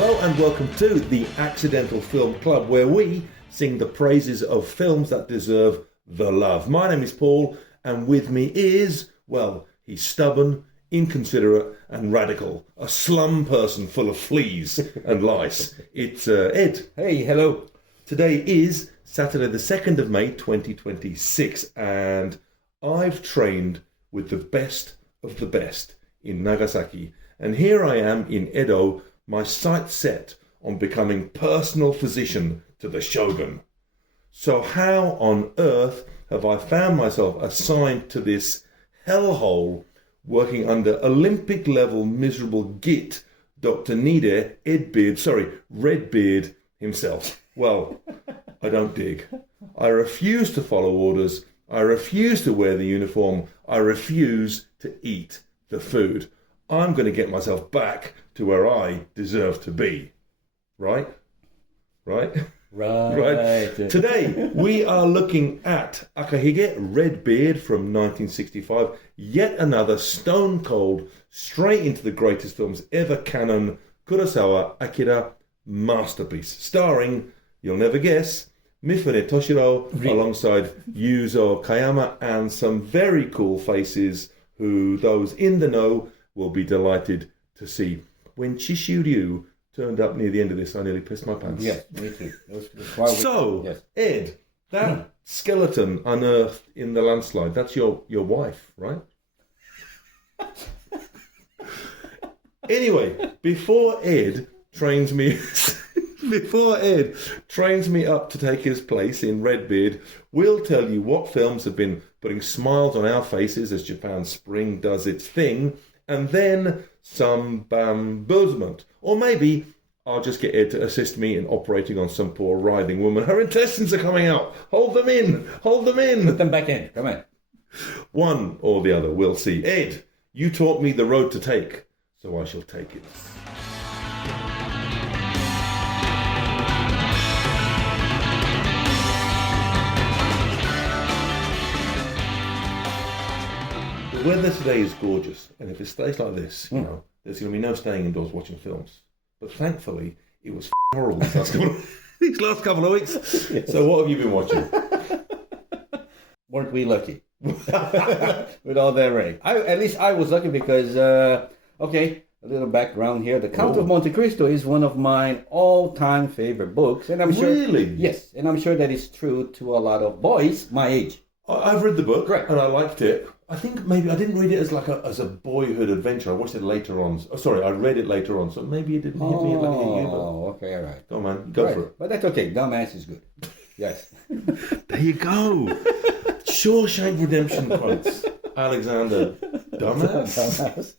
Hello and welcome to the Accidental Film Club, where we sing the praises of films that deserve the love. My name is Paul, and with me is, well, he's stubborn, inconsiderate and radical. A slum person full of fleas and lice. It's Ed. Hey, hello. Today is Saturday the 2nd of May 2026, and I've trained with the best of the best in Nagasaki. And here I am in Edo, my sights set on becoming personal physician to the shogun. So how on earth have I found myself assigned to this hellhole working under Olympic level miserable git Dr. Redbeard himself? Well, I don't dig. I refuse to follow orders. I refuse to wear the uniform. I refuse to eat the food. I'm going to get myself back to where I deserve to be. Right? Today, we are looking at Akahige, Redbeard from 1965. Yet another stone cold, straight into the greatest films ever canon, Kurosawa Akira masterpiece. Starring, you'll never guess, Mifune Toshiro alongside Yuzo Kayama and some very cool faces who those in the know will be delighted to see. When Chishiryu turned up near the end of this, I nearly pissed my pants. Yes, me too. Yes. Ed, that skeleton unearthed in the landslide, that's your wife, right? Anyway, before Ed trains me up to take his place in Redbeard, we'll tell you what films have been putting smiles on our faces as Japan's spring does its thing, and then some bamboozlement. Or maybe I'll just get Ed to assist me in operating on some poor writhing woman. Her intestines are coming out. Hold them in. Put them back in. Come on. One or the other, we'll see. Ed, you taught me the road to take, so I shall take it. The weather today is gorgeous, and if it stays like this, there's going to be no staying indoors watching films. But thankfully, it was horrible these last couple of weeks. Yes. So what have you been watching? Weren't we lucky? With all that rain. At least I was lucky because, a little background here. The Count of Monte Christo is one of my all-time favorite books. And I'm sure, really? Yes, and I'm sure that is true to a lot of boys my age. I've read the book, right, and I liked it. I think maybe I didn't read it as as a boyhood adventure. I watched it later on. I read it later on, so maybe it didn't hit me like you. Oh, okay, all right. Go on, man, go for it. But that's okay. Dumbass is good. Yes. There you go. Shawshank Redemption quotes. Alexander, dumbass.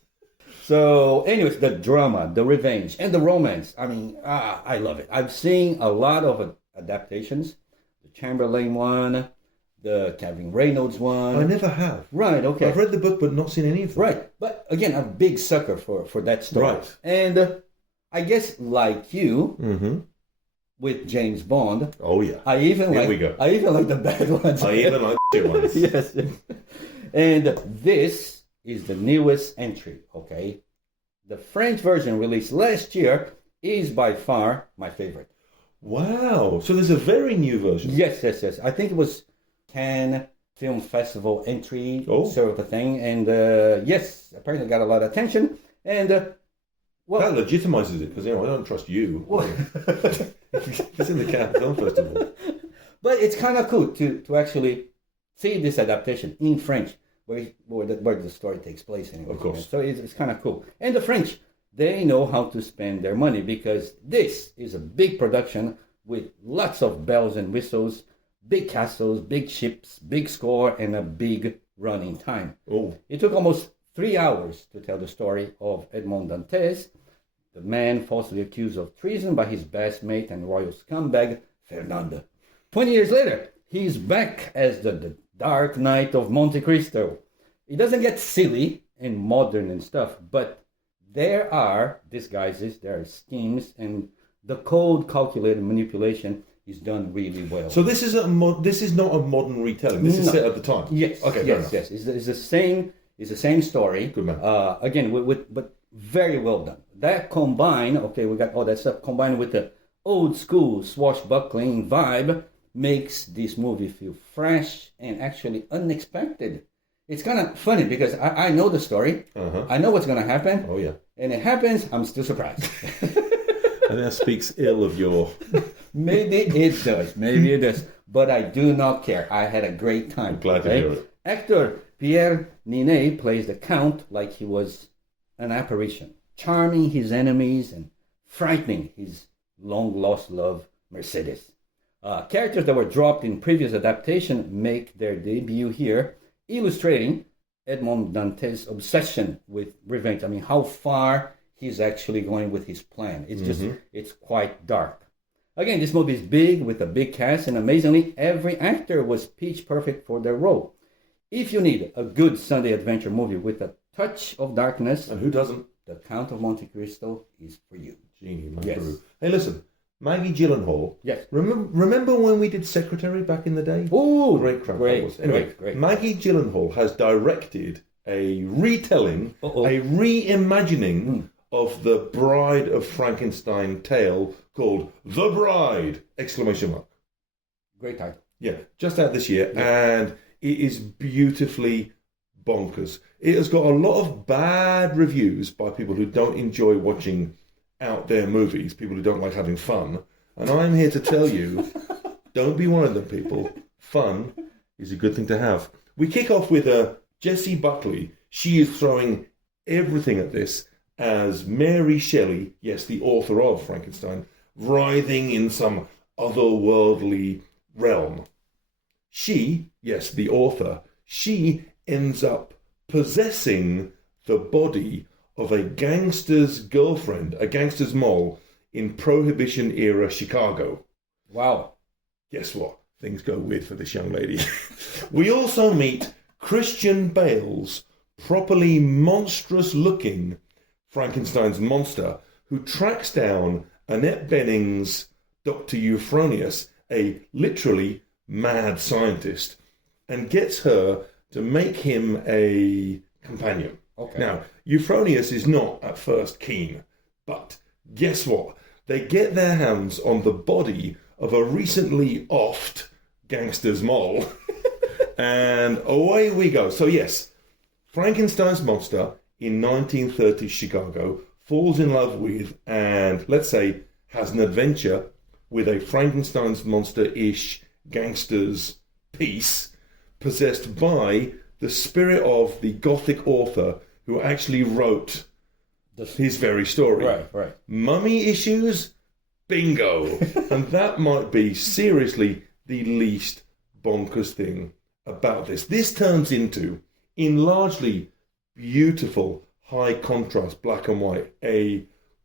So, anyways, the drama, the revenge, and the romance. I mean, I love it. I've seen a lot of adaptations. The Chamberlain one. The Kevin Reynolds one. I never have. Right, okay. I've read the book but not seen any of them. Right, but again, I'm a big sucker for that story. Right. And I guess like you, with James Bond. Oh yeah. I even like the bad ones. I even like the ones. Yes. And this is the newest entry, okay? The French version released last year is by far my favorite. Wow. So there's a very new version. Yes. I think it was Cannes Film Festival entry sort of a thing, and yes, apparently got a lot of attention, and that legitimizes it because I don't trust you. It's in the Cannes Film Festival, but it's kind of cool to actually see this adaptation in French, where the story takes place. Anyway. Of course, so it's kind of cool, and the French, they know how to spend their money because this is a big production with lots of bells and whistles. Big castles, big ships, big score, and a big running time. Oh. It took almost 3 hours to tell the story of Edmond Dantes, the man falsely accused of treason by his best mate and royal scumbag, Fernando. 20 years later, he's back as the Dark Knight of Monte Cristo. It doesn't get silly and modern and stuff, but there are disguises, there are schemes, and the cold calculated manipulation is done really well. So this is not a modern retelling. This is set at the time. Yes. Okay. Yes. It's the same. It's the same story. Good man. Again, but very well done. That combined, okay, we got all that stuff combined with the old school swashbuckling vibe makes this movie feel fresh and actually unexpected. It's kind of funny because I know the story. I know what's going to happen. Oh, yeah. And it happens, I'm still surprised. And that speaks ill of your... Maybe it does. Maybe it does. But I do not care. I had a great time. I'm glad to hear it. Actor Pierre Ninet plays the Count like he was an apparition, charming his enemies and frightening his long-lost love, Mercedes. Characters that were dropped in previous adaptation make their debut here, illustrating Edmond Dantes' obsession with revenge. I mean, how far he's actually going with his plan. It's just, it's quite dark. Again, this movie is big with a big cast, and amazingly, every actor was pitch perfect for their role. If you need a good Sunday adventure movie with a touch of darkness, And who doesn't? The Count of Monte Cristo is for you. Genie, man. Yes. Hey, listen. Maggie Gyllenhaal. Yes. Remember when we did Secretary back in the day? Oh, Great crap that was. Anyway, great. Maggie Gyllenhaal has directed a retelling, a reimagining of the Bride of Frankenstein tale called The Bride! Exclamation mark. Great title. Yeah, just out this year, and it is beautifully bonkers. It has got a lot of bad reviews by people who don't enjoy watching out there movies, people who don't like having fun. And I'm here to tell you, don't be one of them, people. Fun is a good thing to have. We kick off with Jessie Buckley. She is throwing everything at this as Mary Shelley, yes, the author of Frankenstein, writhing in some otherworldly realm. She, yes, the author, she ends up possessing the body of a gangster's girlfriend, a gangster's mole, in Prohibition-era Chicago. Wow. Guess what? Things go weird for this young lady. We also meet Christian Bale's properly monstrous-looking Frankenstein's monster, who tracks down Annette Bening's Dr. Euphronius, a literally mad scientist, and gets her to make him a companion. Okay. Now, Euphronius is not at first keen, but guess what? They get their hands on the body of a recently offed gangster's mole, and away we go. So yes, Frankenstein's monster in 1930s Chicago falls in love with, and let's say has an adventure with a Frankenstein's monster-ish gangster's piece, possessed by the spirit of the Gothic author who actually wrote his very story. Right. Mummy issues? Bingo! And that might be seriously the least bonkers thing about this. This turns into, in largely beautiful, high contrast, black and white, a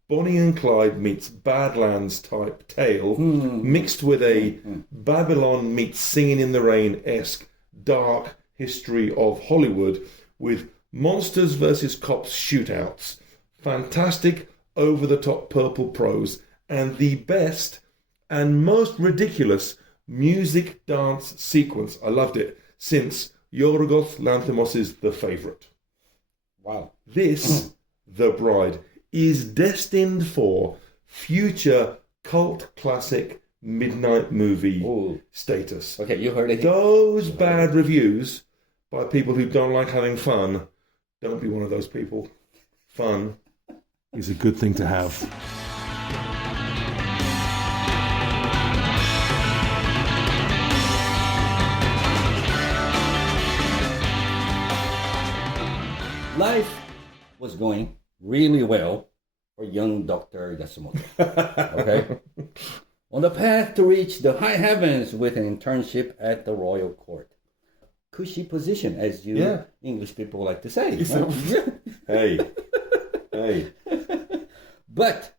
Bonnie and Clyde meets Badlands type tale, mixed with a Babylon meets Singing in the Rain-esque dark history of Hollywood, with monsters versus cops shootouts, fantastic over-the-top purple prose, and the best and most ridiculous music dance sequence. I loved it, since Yorgos Lanthimos' The Favourite. Wow. This, The Bride, is destined for future cult classic midnight movie status. Okay, you heard it. Those bad reviews by people who don't like having fun, don't be one of those people. Fun is a good thing to have. Life was going really well for young Dr. Yasumoto. Okay? On the path to reach the high heavens with an internship at the royal court. Cushy position, as you English people like to say. Hey. But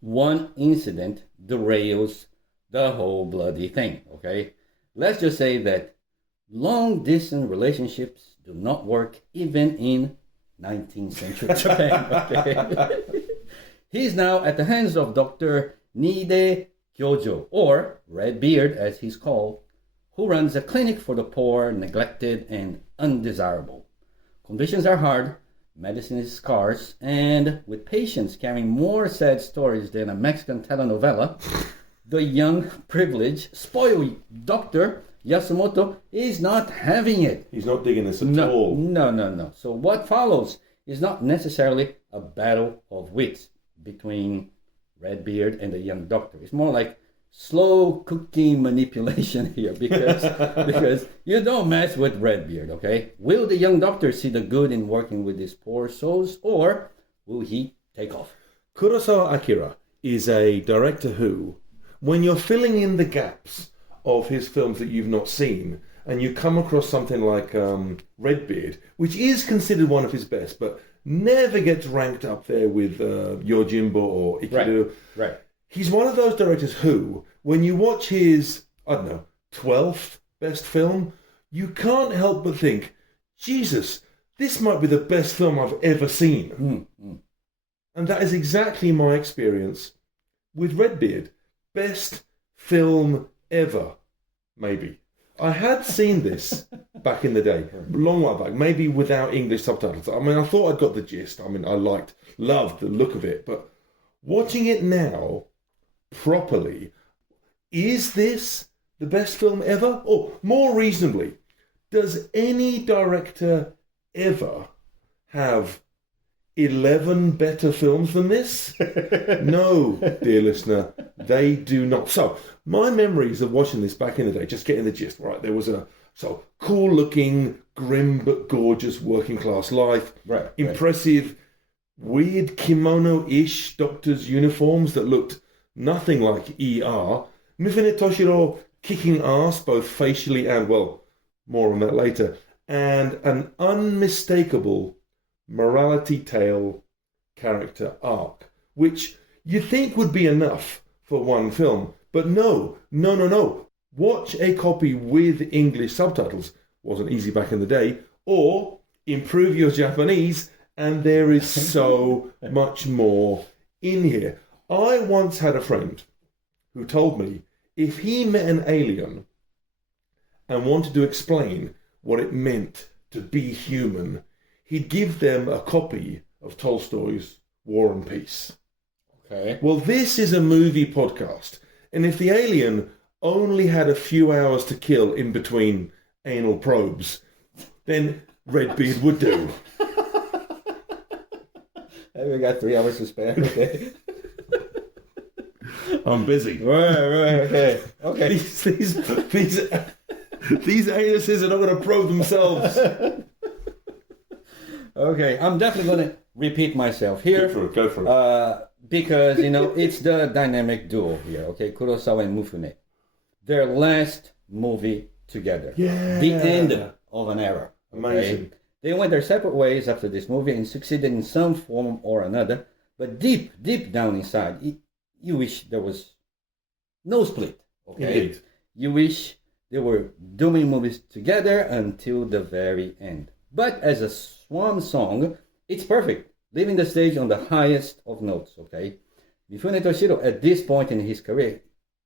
one incident derails the whole bloody thing, okay? Let's just say that long-distance relationships do not work even in 19th century Japan, okay? He's now at the hands of Dr. Nide Kyojo, or Redbeard as he's called, who runs a clinic for the poor, neglected, and undesirable. Conditions are hard, medicine is scarce, and with patients carrying more sad stories than a Mexican telenovela, the young, privileged, spoiled doctor Yasumoto is not having it. He's not digging this at all. No. So what follows is not necessarily a battle of wits between Redbeard and the young doctor. It's more like slow cooking manipulation here because you don't mess with Redbeard, okay? Will the young doctor see the good in working with these poor souls, or will he take off? Kurosawa Akira is a director who, when you're filling in the gaps of his films that you've not seen, and you come across something like Redbeard, which is considered one of his best, but never gets ranked up there with Yojimbo or Ikiru. Right. He's one of those directors who, when you watch his, 12th best film, you can't help but think, Jesus, this might be the best film I've ever seen. And that is exactly my experience with Redbeard. Best film ever, maybe. I had seen this back in the day, a long while back, maybe without English subtitles. I mean, I thought I'd got the gist. I mean, I loved the look of it, but watching it now properly, is this the best film ever? Or more reasonably, does any director ever have 11 better films than this? No, dear listener, they do not. So, my memories of watching this back in the day, just getting the gist, right? There was a cool looking, grim but gorgeous working class life. Right. Impressive, weird kimono-ish doctor's uniforms that looked nothing like ER. Mifune Toshiro kicking ass both facially and, well, more on that later. And an unmistakable morality tale character arc, which you'd think would be enough for one film. But no. Watch a copy with English subtitles. Wasn't easy back in the day. Or improve your Japanese, and there is so much more in here. I once had a friend who told me if he met an alien and wanted to explain what it meant to be human, he'd give them a copy of Tolstoy's War and Peace. Okay. Well, this is a movie podcast, and if the alien only had a few hours to kill in between anal probes, then Redbeard would do. We got 3 hours to spare. Okay. I'm busy. Right. Okay. These anuses are not going to probe themselves. Okay, I'm definitely going to repeat myself here. Go for it. Because, it's the dynamic duo here, okay? Kurosawa and Mifune. Their last movie together. Yeah. The end of an era. Okay? Amazing. They went their separate ways after this movie and succeeded in some form or another. But deep down inside, you wish there was no split. Okay? Indeed. You wish they were doing movies together until the very end. But as a swan song, it's perfect, leaving the stage on the highest of notes, okay? Mifune Toshiro, at this point in his career,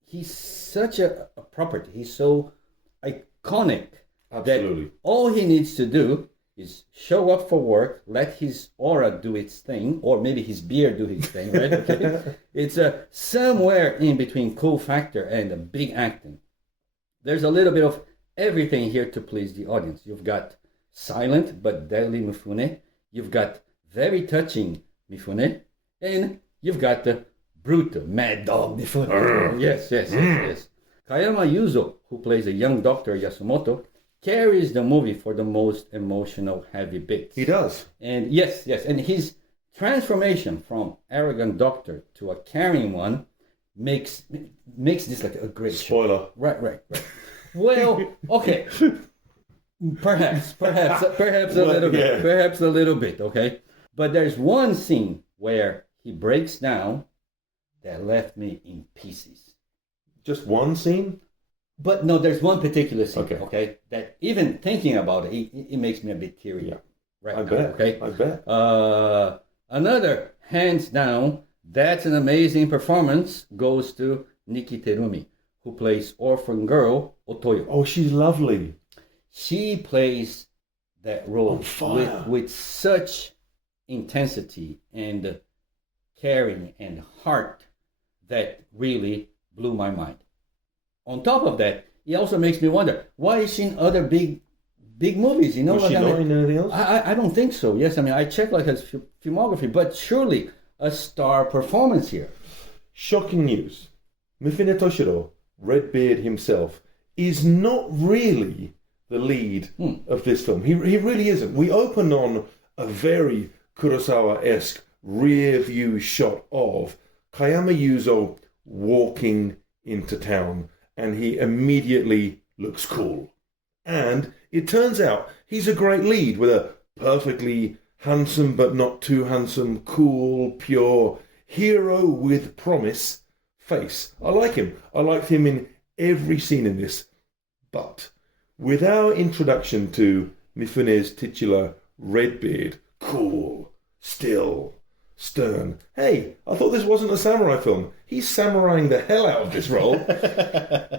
he's such a property. He's so iconic. Absolutely. That all he needs to do is show up for work, let his aura do its thing, or maybe his beard do his thing, right? Okay? It's somewhere in between cool factor and big acting. There's a little bit of everything here to please the audience. You've got silent but deadly Mifune, you've got very touching Mifune, and you've got the brutal mad dog Mifune. Yes. Kayama Yuzo, who plays a young doctor Yasumoto, carries the movie for the most emotional heavy bits. He does. And yes, and his transformation from arrogant doctor to a caring one makes this like a great Spoiler. show. Right. Well, okay. Perhaps a little bit. Perhaps a little bit, okay? But there's one scene where he breaks down that left me in pieces. Just one scene? But no, there's one particular scene, okay? That even thinking about it, it makes me a bit teary. Yeah. Right I now, bet. okay? I bet. Another, hands down, that's an amazing performance, goes to Nikki Terumi, who plays orphan girl Otoyo. Oh, she's lovely. She plays that role with such intensity and caring and heart that really blew my mind. On top of that, it also makes me wonder, why is she in other big movies? You know Was what she I not mean? in anything else? I don't think so. Yes, I mean, I checked like his filmography, but surely a star performance here. Shocking news. Mifune Toshiro, Redbeard himself, is not really the lead of this film. He really isn't. We open on a very Kurosawa-esque rear view shot of Kayama Yuzo walking into town, and he immediately looks cool. And it turns out he's a great lead with a perfectly handsome but not too handsome, cool, pure, hero with promise face. I like him. I liked him in every scene in this. But with our introduction to Mifune's titular Redbeard, cool, still, stern. Hey, I thought this wasn't a samurai film. He's samuraiing the hell out of this role.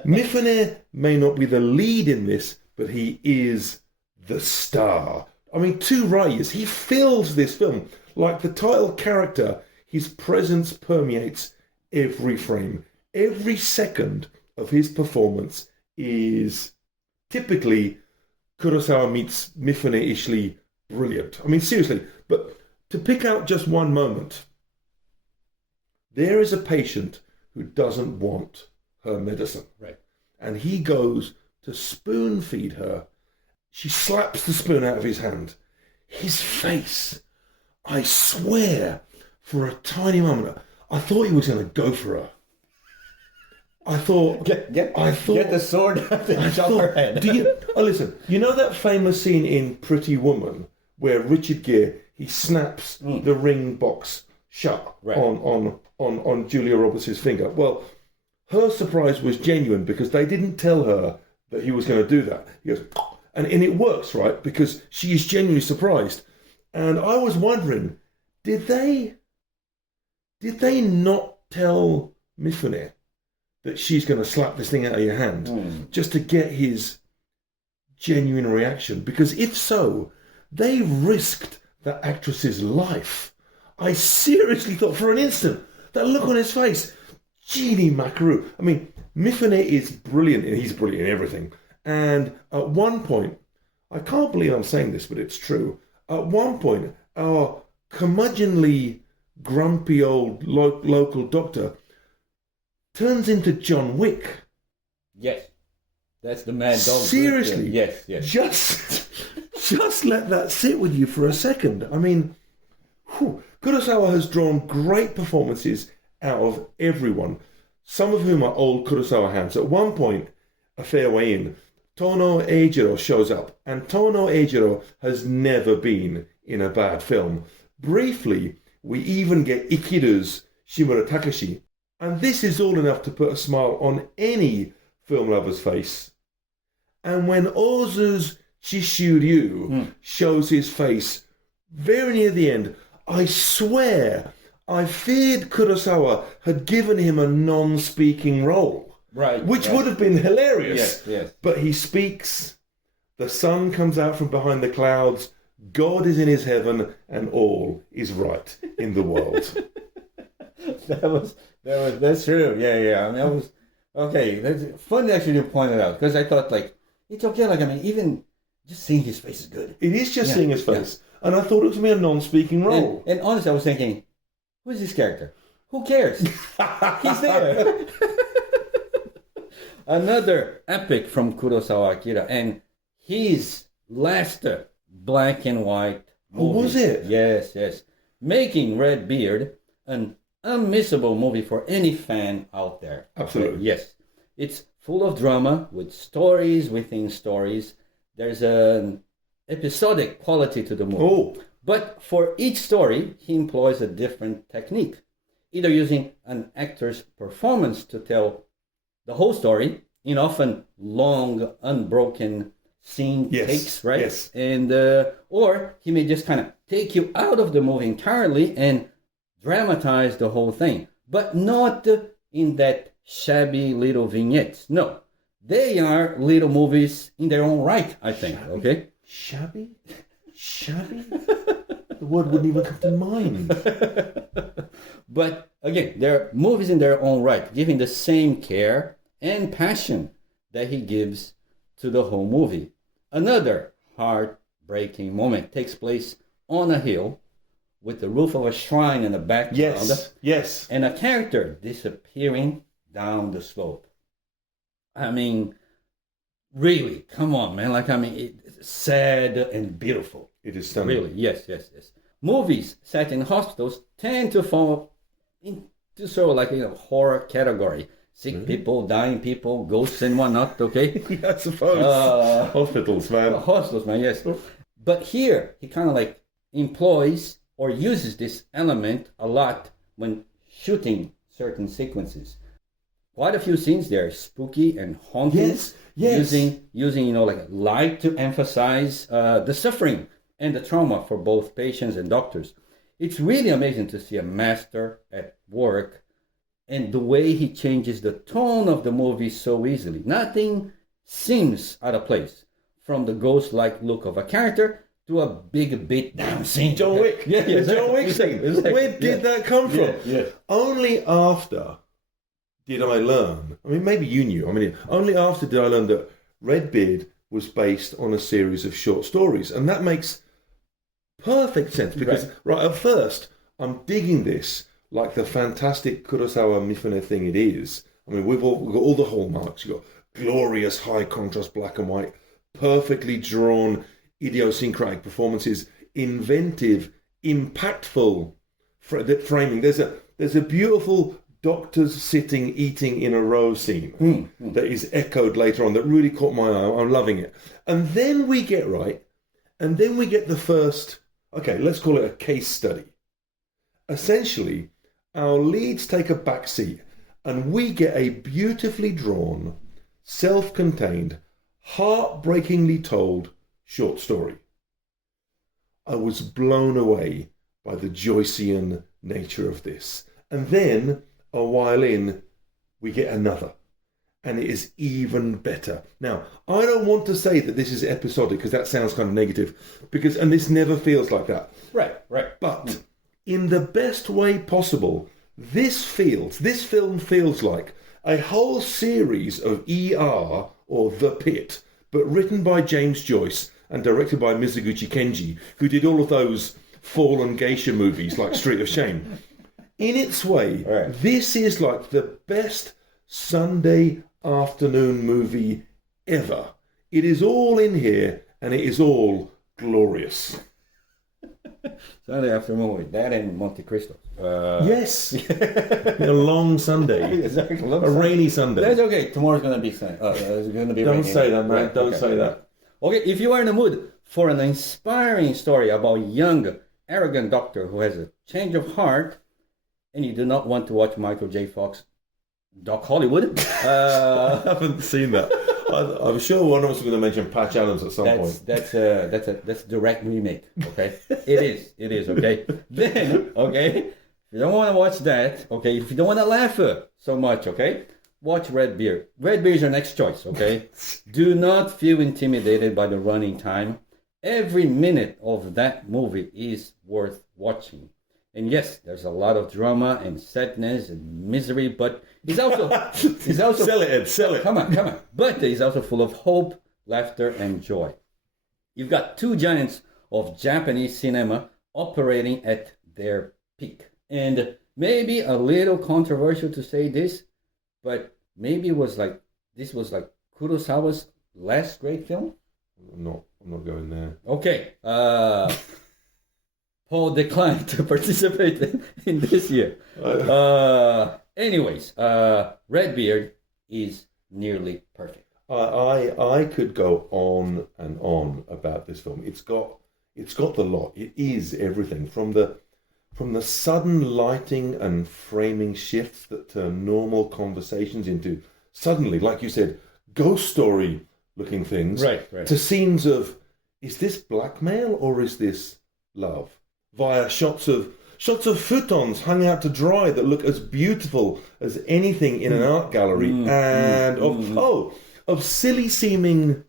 Mifune may not be the lead in this, but he is the star. I mean, to Reyes, he fills this film. Like the title character, his presence permeates every frame. Every second of his performance is typically Kurosawa meets Mifune-ishly brilliant. I mean, seriously, but to pick out just one moment, there is a patient who doesn't want her medicine. Right. And he goes to spoon feed her. She slaps the spoon out of his hand. His face, I swear, for a tiny moment, I thought he was going to go for her. I thought, Get the sword out and chop her head. Listen, you know that famous scene in Pretty Woman where Richard Gere, he snaps the ring box shut on Julia Roberts' finger? Well, her surprise was genuine because they didn't tell her that he was going to do that. He goes, and it works, right? Because she is genuinely surprised. And I was wondering, did they not tell Mifune that she's going to slap this thing out of your hand just to get his genuine reaction? Because if so, they risked the actress's life. I seriously thought for an instant, that look on his face, Genie Makaru. I mean, Mifune is brilliant, and he's brilliant in everything. And at one point, I can't believe I'm saying this, but it's true. At one point, our curmudgeonly, grumpy old local doctor turns into John Wick. Yes. That's the mad dog. Seriously. Yes. Just let that sit with you for a second. I mean, Kurosawa has drawn great performances out of everyone, some of whom are old Kurosawa hands. At one point, a fair way in, Tono Eijiro shows up, and Tono Eijiro has never been in a bad film. Briefly, we even get Ikiru's Shimura Takashi, and this is all enough to put a smile on any film lover's face. And when Ozu's Chishuryu shows his face very near the end, I swear I feared Kurosawa had given him a non-speaking role. Right. Which would have been hilarious. Yes. But he speaks, the sun comes out from behind the clouds, God is in his heaven, and all is right in the world. That's true. Yeah. I mean, that was okay. That's fun actually to point it out, because I thought it's okay. I mean, even just seeing his face is good. It is just seeing his face, and I thought it was going to be a non-speaking role. And honestly, I was thinking, who is this character? Who cares? He's there. Another epic from Kurosawa Akira, and his last black and white movie. Oh, was it? Yes. Making Redbeard an unmissable movie for any fan out there. Absolutely. Yes. It's full of drama with stories within stories. There's an episodic quality to the movie. Oh. But for each story, he employs a different technique, either using an actor's performance to tell the whole story in often long, unbroken scene takes, right? Yes. And or he may just kind of take you out of the movie entirely and dramatize the whole thing, but not in that shabby little vignettes. No, they are little movies in their own right, I think. Shabby? Okay. Shabby? The word wouldn't even come to mind. But again, they're movies in their own right, giving the same care and passion that he gives to the whole movie. Another heartbreaking moment takes place on a hill with the roof of a shrine in the background. Yes. And a character disappearing down the slope. I mean, really, come on, man. It's sad and beautiful. It is stunning. Really, yes. Movies set in hospitals tend to fall into sort of like horror category. Sick people, dying people, ghosts and whatnot, okay? Yeah, I suppose. Hospitals, man. Hospitals, man, yes. But here, he kind of like employs or uses this element a lot when shooting certain sequences. Quite a few scenes there, spooky and haunting. Yes. Using like light to emphasize the suffering and the trauma for both patients and doctors. It's really amazing to see a master at work and the way he changes the tone of the movie so easily. Nothing seems out of place, from the ghost-like look of a character to a big beat-down scene. John Wick. Yeah, exactly. John Wick scene. Exactly. Where did that come from? Yeah. Only after did I learn, maybe you knew, only after did I learn that Redbeard was based on a series of short stories. And that makes perfect sense because, right, at first, I'm digging this like the fantastic Kurosawa Mifune thing it is. We've got all the hallmarks. You've got glorious high contrast black and white, perfectly drawn, idiosyncratic performances, inventive, impactful framing. There's a beautiful doctors sitting eating in a row scene that is echoed later on that really caught my eye. I'm loving it. And then we get the first, okay, let's call it a case study. Essentially, our leads take a back seat and we get a beautifully drawn, self-contained, heartbreakingly told short story. I was blown away by the Joycean nature of this. And then, a while in, we get another. And it is even better. Now, I don't want to say that this is episodic because that sounds kind of negative. And this never feels like that. Right. But in the best way possible, this film feels like a whole series of ER or The Pit, but written by James Joyce and directed by Mizoguchi Kenji, who did all of those fallen geisha movies like Street of Shame. In its way, This is like the best Sunday afternoon movie ever. It is all in here and it is all glorious. Sunday afternoon with that and Monte Christo. Yes. A long Sunday. Exactly. A rainy Sunday. That's okay. Tomorrow's going to be sunny. It's going to be Don't rainy. say that, man. Don't say that. Okay, if you are in the mood for an inspiring story about a young, arrogant doctor who has a change of heart, and you do not want to watch Michael J. Fox, Doc Hollywood. I haven't seen that. I'm sure one of us is going to mention Patch Adams at some point. That's a direct remake. Okay, it is. Okay, then if you don't want to watch that, okay, if you don't want to laugh so much, okay, watch Redbeard. Redbeard is your next choice. Okay, do not feel intimidated by the running time. Every minute of that movie is worth watching. And yes, there's a lot of drama and sadness and misery, but it's also sell it, Ed, sell it. Come on. But it's also full of hope, laughter, and joy. You've got two giants of Japanese cinema operating at their peak. And maybe a little controversial to say this, but maybe this was like Kurosawa's last great film? I'm not going there. Okay. Paul declined to participate in this year. Anyways, Redbeard is nearly perfect. I could go on and on about this film. It's got the lot. It is everything from the sudden lighting and framing shifts that turn normal conversations into suddenly, like you said, ghost story looking things. Right. To scenes of, is this blackmail or is this love? Via shots of futons hung out to dry that look as beautiful as anything in an art gallery, and of silly seeming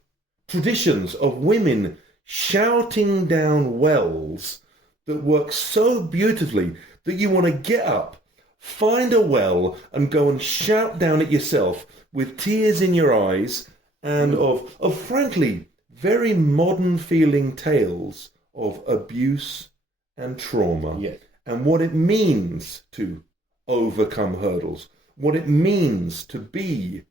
traditions of women shouting down wells that works so beautifully that you want to get up, find a well, and go and shout down at yourself with tears in your eyes, and of frankly very modern feeling tales of abuse and trauma, Yes. and what it means to overcome hurdles, what it means to be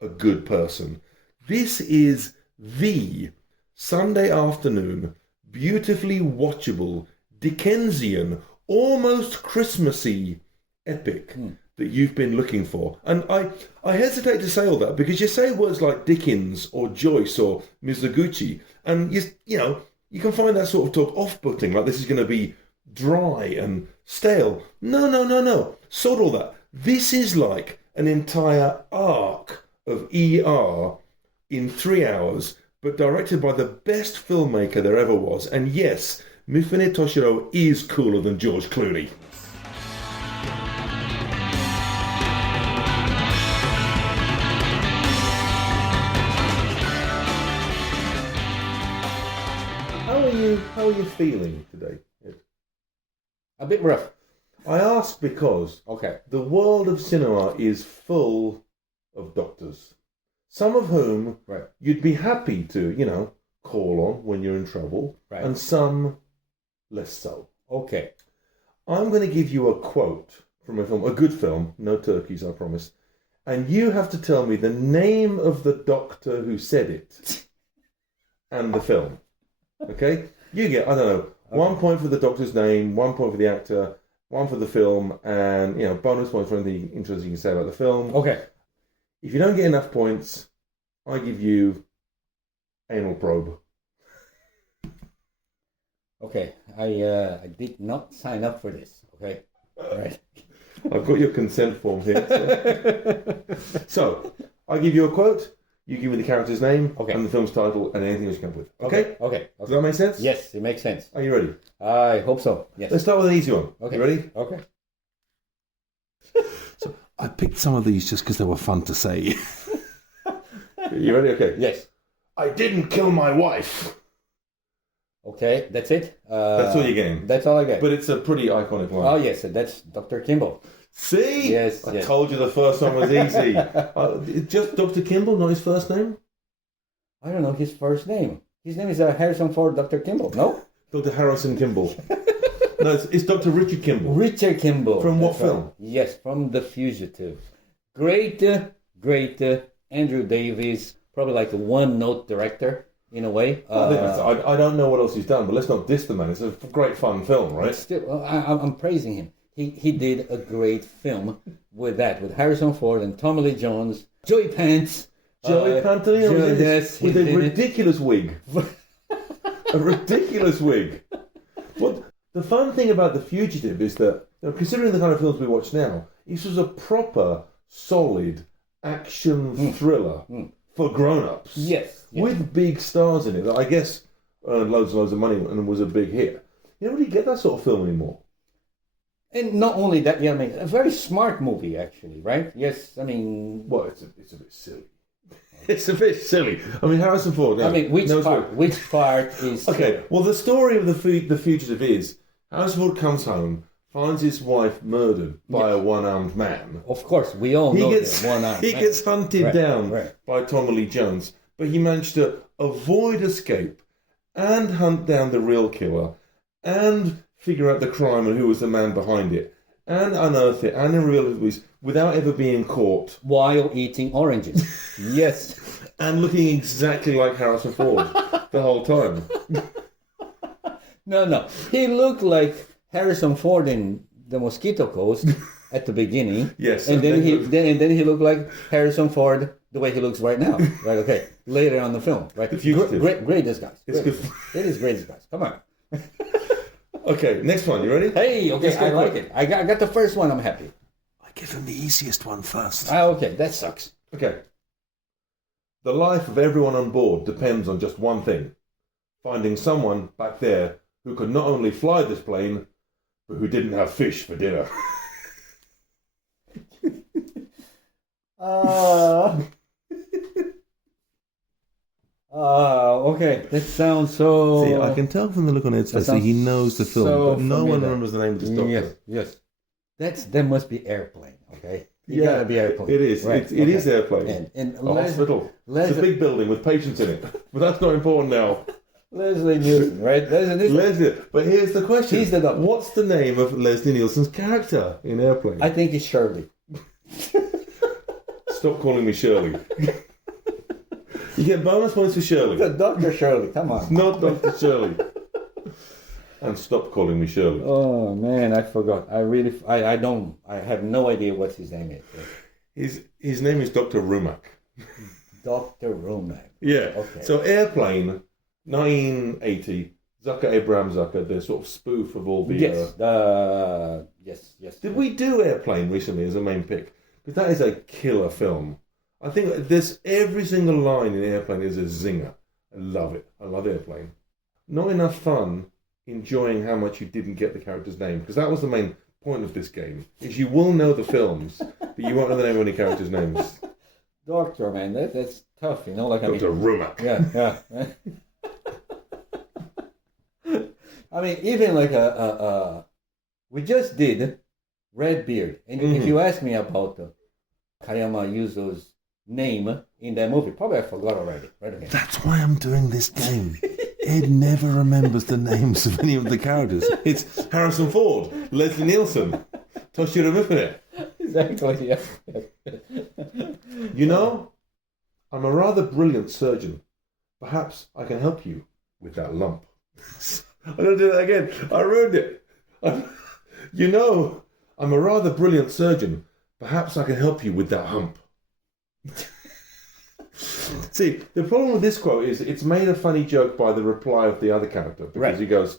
a good person. This is the Sunday afternoon, beautifully watchable, Dickensian, almost Christmassy epic that you've been looking for. And I hesitate to say all that because you say words like Dickens or Joyce or Mizoguchi, and you can find that sort of talk off-putting, like this is going to be dry and stale. No. Sod all that. This is like an entire arc of ER in 3 hours, but directed by the best filmmaker there ever was. And yes, Mifune Toshiro is cooler than George Clooney. How are you feeling today, Ed? A bit rough. I ask because the world of cinema is full of doctors, some of whom you'd be happy to, call on when you're in trouble, and some less so. Okay. I'm going to give you a quote from a film, a good film, no turkeys, I promise, and you have to tell me the name of the doctor who said it and the film. Okay? You get, 1 point for the doctor's name, 1 point for the actor, 1 for the film, and, bonus points for anything interesting you can say about the film. Okay. If you don't get enough points, I give you anal probe. Okay. I did not sign up for this. Okay. Right. I've got your consent form here. So I give you a quote. You give me the character's name and the film's title and anything else you come up with. Okay? Okay. Does that make sense? Yes, it makes sense. Are you ready? I hope so. Yes. Let's start with an easy one. Okay. You ready? Okay. So I picked some of these just because they were fun to say. You ready? Okay. Yes. I didn't kill my wife. Okay, that's it? That's all you're getting. That's all I get. But it's a pretty iconic one. Oh, yes, that's Dr. Kimball. See? Yes. I told you the first one was easy. Just Dr. Kimball, not his first name? I don't know his first name. His name is Harrison Ford, Dr. Kimball. No? Dr. Harrison Kimball. No, it's Dr. Richard Kimball. Richard Kimball. From what film? Yes, from The Fugitive. Great Andrew Davies, probably like a one-note director in a way. I don't know what else he's done, but let's not diss the man. It's a great fun film, right? Still, I'm praising him. He did a great film with Harrison Ford and Tommy Lee Jones, Joey Pants. Joey Pantolino with a ridiculous wig. A ridiculous wig. What the fun thing about The Fugitive is that, considering the kind of films we watch now, this was a proper, solid action thriller for grown-ups. Yes. With big stars in it that I guess earned loads and loads of money and was a big hit. You don't really get that sort of film anymore. And not only that, a very smart movie, actually, right? Yes, Well, it's a bit silly. It's a bit silly. Harrison Ford. Which part is... Okay, well, the story of the Fugitive is Harrison Ford comes home, finds his wife murdered by a one-armed man. Of course, we all know that one-armed man. He gets hunted down by Tommy Lee Jones, but he managed to avoid escape and hunt down the real killer and figure out the crime and who was the man behind it and unearth it and reveal who it was without ever being caught. While eating oranges. Yes. And looking exactly like Harrison Ford the whole time. No. He looked like Harrison Ford in The Mosquito Coast at the beginning. Yes. And then he looked like Harrison Ford the way he looks right now. Right, okay. Later on the film. Right. The Fugitive. Great disguise. It is great disguise. Come on. Okay, next one. You ready? Hey, okay, I like it. I got the first one, I'm happy. I give him the easiest one first. Okay, that sucks. Okay. The life of everyone on board depends on just one thing. Finding someone back there who could not only fly this plane, but who didn't have fish for dinner. Okay. That sounds so... See, I can tell from the look on Ed's face that he knows the film, so but no one familiar. remembers the name of this doctor. Yes. That must be Airplane, okay? You gotta be Airplane. It is. Right. It is Airplane. And A hospital. It's a big building with patients in it. But that's not important now. Leslie Nielsen, right? Leslie. But here's the question. He's the doctor. What's the name of Leslie Nielsen's character in Airplane? I think it's Shirley. Stop calling me Shirley. You get bonus points for Shirley. Dr. Shirley, come on. Not Dr. Shirley. And stop calling me Shirley. Oh man, I forgot. I have no idea what his name is. His name is Dr. Rumack. Dr. Romack. Yeah. Okay. So Airplane, 1980, Zucker, Abraham Zucker, the sort of spoof of all the... Yes. Did we do Airplane recently as a main pick? Because that is a killer film. I think every single line in Airplane is a zinger. I love it. I love Airplane. Not enough fun enjoying how much you didn't get the character's name, because that was the main point of this game, is you will know the films, but you won't know the name of any characters' names. Doctor, man, that's tough, you know? Like Dr. Rumack. Yeah. I mean, even like we just did Redbeard, and if you ask me about Kayama Yuzo's name in that movie, probably I forgot already. Right again. That's why I'm doing this game. Ed never remembers the names of any of the characters. It's Harrison Ford, Leslie Nielsen, Toshiro Mifune. Exactly, yeah. You know, I'm a rather brilliant surgeon. Perhaps I can help you with that lump. I'm going to do that again. I ruined it. You know, I'm a rather brilliant surgeon. Perhaps I can help you with that hump. See, the problem with this quote is it's made a funny joke by the reply of the other character. Because he goes,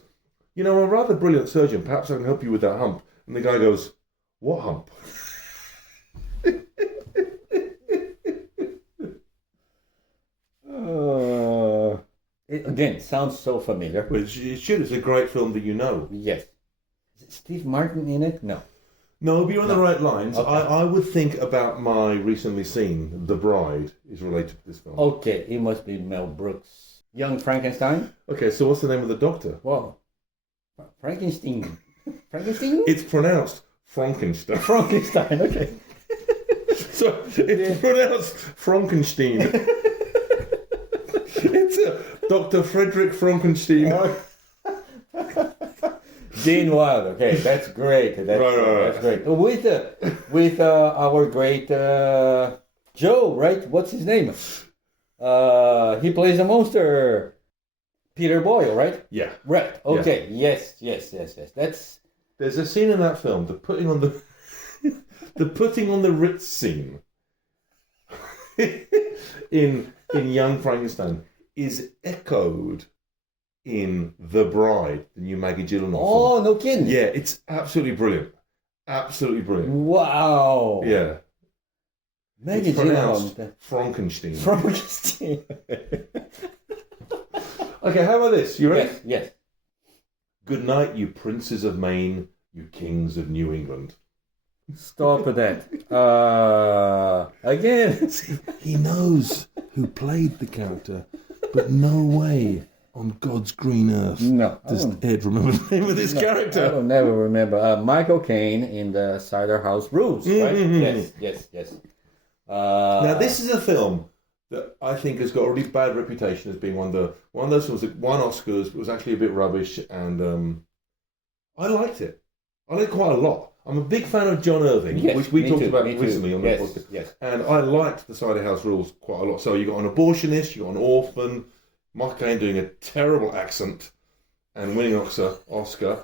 you know, I'm a rather brilliant surgeon. Perhaps I can help you with that hump. And the guy goes, what hump? Again, sounds so familiar. Well, it should. It's a great film that you know. Yes. Is it Steve Martin in it? No. No, but you're on the right lines. Okay. I would think about my recently seen The Bride is related to this film. Okay, it must be Mel Brooks. Young Frankenstein? Okay, so what's the name of the doctor? Well, Frankenstein. Frankenstein? It's pronounced Frankenstein. Frankenstein, okay. So it's pronounced Frankenstein. It's Dr. Frederick Frankenstein. Gene Wilder, okay, that's great. That's great. With our great Joe, right? What's his name? He plays a monster. Peter Boyle, right? Yeah. Right. Okay. Yeah. Yes. There's a scene in that film, the putting on the Ritz scene in Young Frankenstein is echoed in The Bride, the new Maggie Gyllenhaal film. Oh, no kidding. Yeah, it's absolutely brilliant. Absolutely brilliant. Wow. Yeah. Maggie It's pronounced Gyllenhaal. Frankenstein. Frankenstein. Okay, how about this? You ready? Yes. Good night, you princes of Maine, you kings of New England. Stop that. Again. He knows who played the character, but no way on God's green earth No. does Ed remember the name of this I character. will never remember. Michael Caine in the Cider House Rules, right? Mm-hmm. Yes. Now, this is a film that I think has got a really bad reputation as being one of those films that won Oscars, but was actually a bit rubbish, and I liked it. I liked it quite a lot. I'm a big fan of John Irving, Yes, which we me talked too, about me too. recently on the Yes, podcast. yes. And I liked the Cider House Rules quite a lot. So you got an abortionist, you got an orphan, Mark Caine doing a terrible accent and winning Oscar.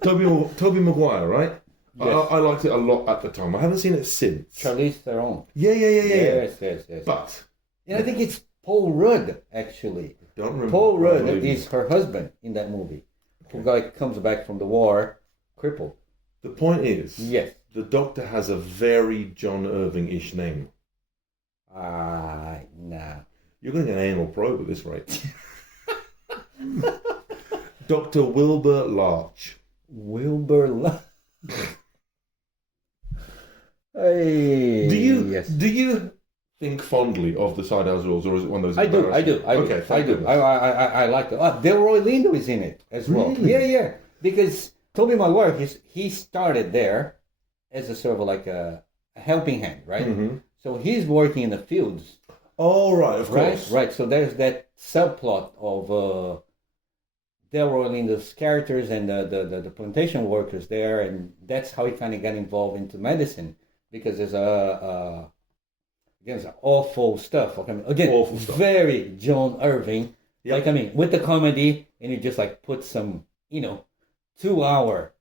Toby Maguire, right? Yes. I liked it a lot at the time. I haven't seen it since. Charlize Theron. Yeah. Yes. But And I think it's Paul Rudd, actually. don't remember. Paul Rudd is her husband in that movie. Who comes back from the war crippled. The point is, Yes. the Doctor has a very John Irving-ish name. Nah. You're going to get an anal probe at this rate. Dr. Wilbur Larch. Wilbur Hey. Do you Yes. do you think fondly of the Sidehouse Rules, or is it one of those? I do. Okay, I do. I like it. Delroy Lindo is in it as well. Really? Yeah. Because Toby Maguire, he started there as a sort of like a helping hand, right? Mm-hmm. So he's working in the fields. Oh, right, of course. Right. So there's that subplot of Delroy Lindo's characters and the plantation workers there, and that's how he kind of got involved into medicine, because there's again, it's awful stuff. Again, Awful stuff. Very John Irving. Yep. Like, with the comedy, and he just like put some, 2-hour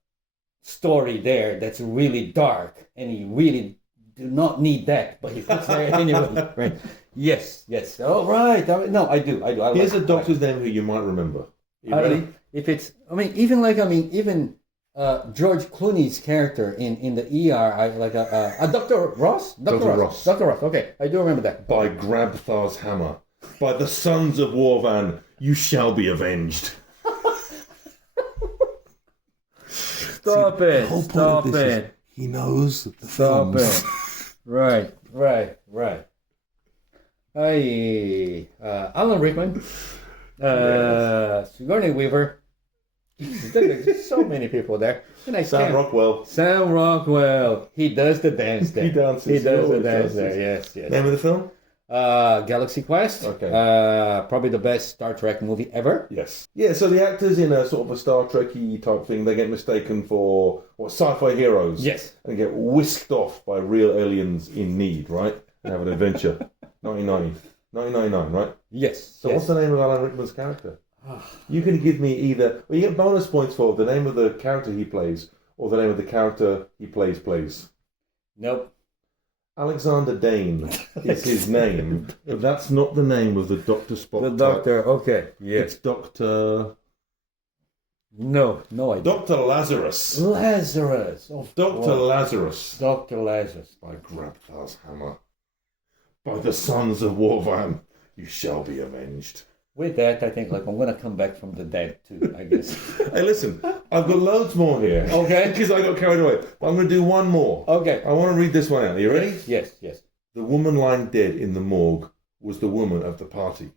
story there that's really dark, and he really do not need that, but he puts there anyway. Right? Yes. Oh, right. No, I do. Here's a doctor's name who you might remember. You ready? If it's, even George Clooney's character in the ER, Dr. Ross? Dr. Ross. Okay, I do remember that. By Grabthar's hammer, by the sons of Warvan, you shall be avenged. Stop it. He knows the Stop films. it. Right. Alan Rickman, Sigourney Weaver. There's so many people there. And Sam Rockwell. He does the dance there. He dances. He does the dance dances. there. Yes. Name of the film? Galaxy Quest. Okay. Probably the best Star Trek movie ever. Yes. Yeah, so the actors in a sort of a Star Trek-y type thing, they get mistaken for sci-fi heroes. Yes. And get whisked off by real aliens in need, right? And have an adventure. 1999, right? Yes. So what's the name of Alan Rickman's character? You can give me either... Well, you get bonus points for the name of the character he plays or the name of the character he plays. Nope. Alexander Dane is his name, but that's not the name of the Dr. Spock The type. doctor, okay. Yes. It's Dr... No idea. Dr. Lazarus. Lazarus. Dr. Lazarus. Dr. Lazarus. By Grabthar's hammer. By the sons of Warvan, you shall be avenged. With that, I think I'm going to come back from the dead too, I guess. Hey, listen, I've got loads more here. Okay. Because I got carried away. But I'm going to do one more. Okay. I want to read this one out. Are you ready? Yes. The woman lying dead in the morgue was the woman of the party.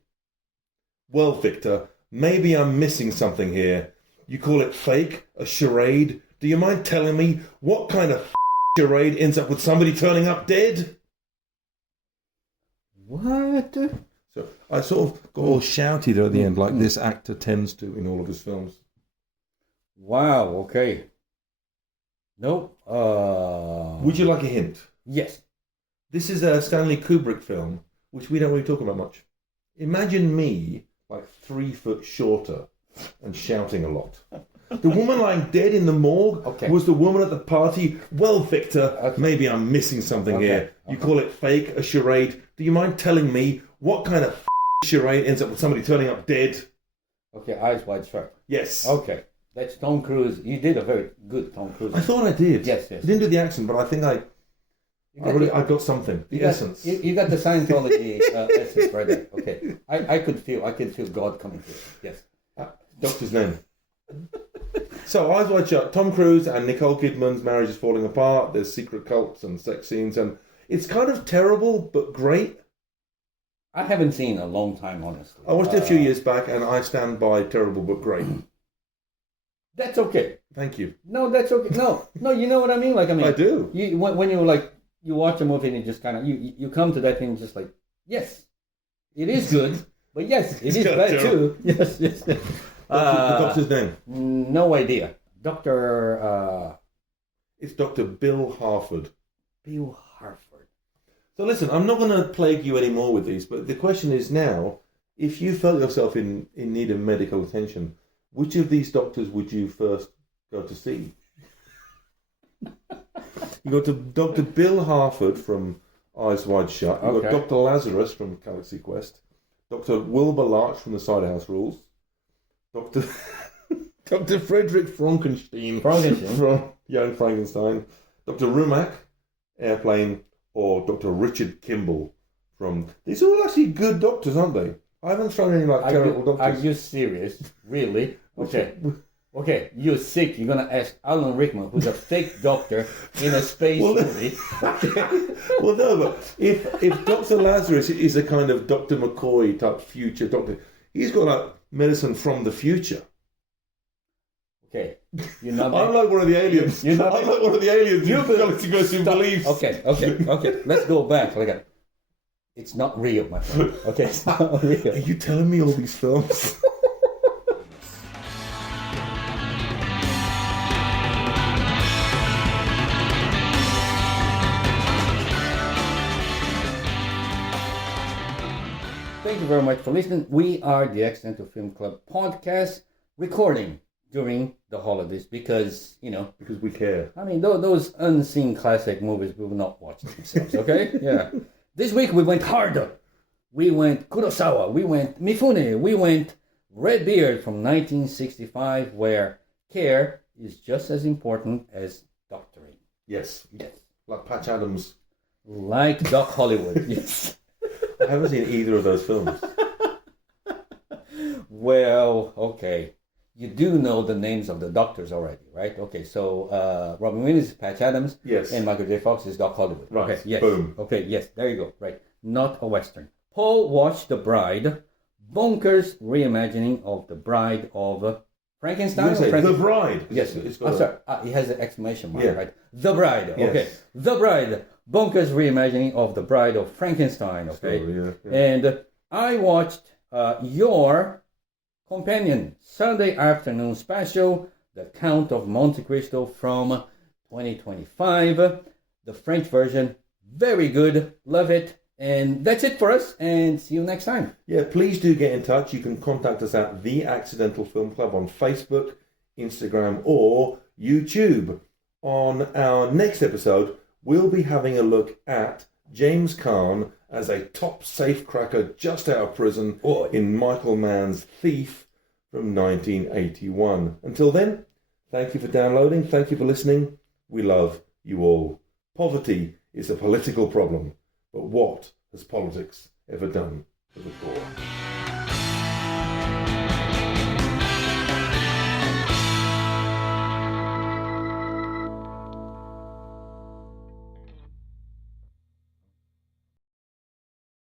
Well, Victor, maybe I'm missing something here. You call it fake? A charade? Do you mind telling me what kind of charade ends up with somebody turning up dead? What? So I sort of got all shouty there at the end, like this actor tends to in all of his films. Wow, okay. Nope. Would you like a hint? Yes. This is a Stanley Kubrick film, which we don't really talk about much. Imagine me, like 3 foot shorter and shouting a lot. The woman lying dead in the morgue was the woman at the party. Well, Victor, maybe I'm missing something here. You call it fake, a charade. Do you mind telling me what kind of charade ends up with somebody turning up dead? Okay, Eyes Wide Shut. Yes. Okay, that's Tom Cruise. You did a very good Tom Cruise. I thought I did. Yes. I didn't do the accent, but I think I got something. The essence. You got the Scientology essence right there. Okay, I could feel God coming through. Yes. Doctor's name. So, Eyes Wide Shut. Tom Cruise and Nicole Kidman's marriage is falling apart. There's secret cults and sex scenes, and it's kind of terrible, but great. I haven't seen in a long time, honestly. I watched it a few years back, and I stand by terrible, but great. That's okay. Thank you. No, that's okay. No, you know what I mean? I do. When you watch a movie and you just kind of, you come to that thing just like, yes, it is good, but yes, it is bad too. Yes. The doctor's name? No idea. It's Dr. Bill Harford. Bill Harford. So listen, I'm not going to plague you anymore with these, but the question is now, if you felt yourself in need of medical attention, which of these doctors would you first go to see? You go to Dr. Bill Harford from Eyes Wide Shut. You've got Dr. Lazarus from Galaxy Quest. Dr. Wilbur Larch from the Sidehouse Rules. Dr. Frederick Frankenstein from Young Frankenstein. Dr. Rumack, Airplane, or Dr. Richard Kimball from... These are all actually good doctors, aren't they? I haven't thrown any terrible doctors. Are you serious? Really? Okay. Okay, you're sick. You're gonna ask Alan Rickman, who's a fake doctor in a space movie. Well, no, but if Dr. Lazarus is a kind of Dr. McCoy type future doctor, he's got like medicine from the future. Okay, you're not. I'm like one of the aliens. You're not. I'm like one of the aliens. You who believes. Okay. Let's go back. Like, it's not real, my friend. Okay, it's not real. Are you telling me all these films? Thank you very much for listening. We are the Accidental Film Club podcast, recording during the holidays because, Because we care. I mean, those unseen classic movies we will not watch themselves, okay? Yeah. This week we went harder. We went Kurosawa, we went Mifune, we went Redbeard from 1965, where care is just as important as doctoring. Yes. Like Patch Adams. Like Doc Hollywood, yes. I haven't seen either of those films. Well, okay. You do know the names of the doctors already, right? Okay, so Robin Williams is Patch Adams. Yes. And Michael J. Fox is Doc Hollywood. Right. Okay, yes. Boom. Okay, yes, there you go. Right. Not a Western. Paul watched The Bride, bonkers reimagining of The Bride of Frankenstein. You say The Bride. Yes. I'm sorry. It has an exclamation mark, Yeah. right? The Bride. Yes. Okay. The Bride, bonkers reimagining of The Bride of Frankenstein. Okay. Story, yeah. And I watched your companion Sunday afternoon special, The Count of Monte Cristo from 2025. The French version, very good, love it. And that's it for us, and see you next time. Yeah, please do get in touch. You can contact us at The Accidental Film Club on Facebook, Instagram, or YouTube. On our next episode, we'll be having a look at James Caan as a top safecracker just out of prison in Michael Mann's Thief from 1981. Until then, thank you for downloading. Thank you for listening. We love you all. Poverty is a political problem, but what has politics ever done for the poor?